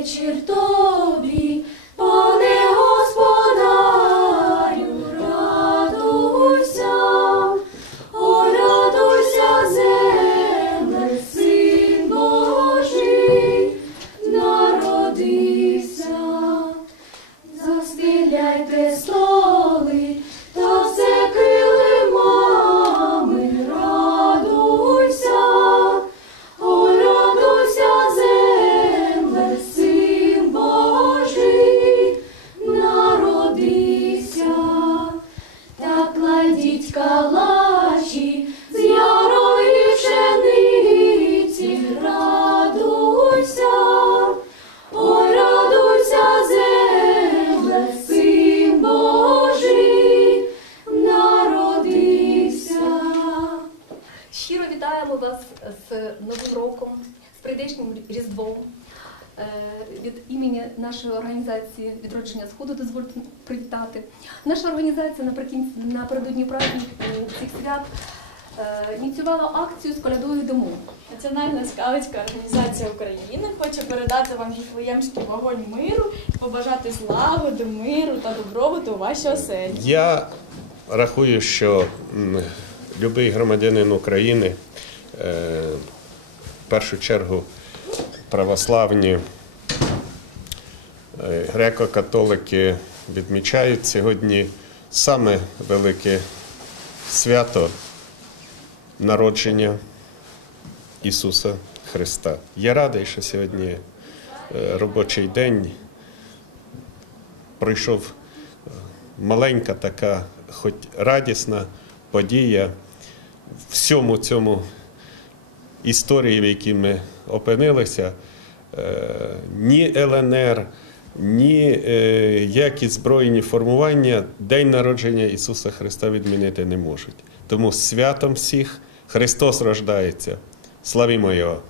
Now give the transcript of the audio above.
Вечір добрі, пане господарю, радуйся, о, радуйся, земле, син Божий, народися, застиляйте слово. Ідуть калачі з ярої пшениці, радуйся, ой, радуйся, земле, син Божий, народився. Щиро вітаємо вас з Новим роком, з прийдешнім Різдвом. Е, Від імені нашої організації відродження Сходу дозвольте привітати. Наша організація наприкінці напередодні празднику цих свят е, ініціювала акцію з колядою дому. Національна скаутська організація України хоче передати вам Віфлеємський вогонь миру, побажати злагоди, миру та добробуту у вашій оселі. Я рахую, що любий громадянин України, е, в першу чергу православні, е, греко-католики відмічають сьогодні саме велике свято народження Ісуса Христа. Я радий, що сьогодні е, робочий день пройшов маленька така, хоч радісна подія всьому цьому історії, в якій ми опинилися, е, ні ЛНР, ні е, які збройні формування День народження Ісуса Христа відмінити не можуть. Тому святом всіх Христос рождається. Славімо Його!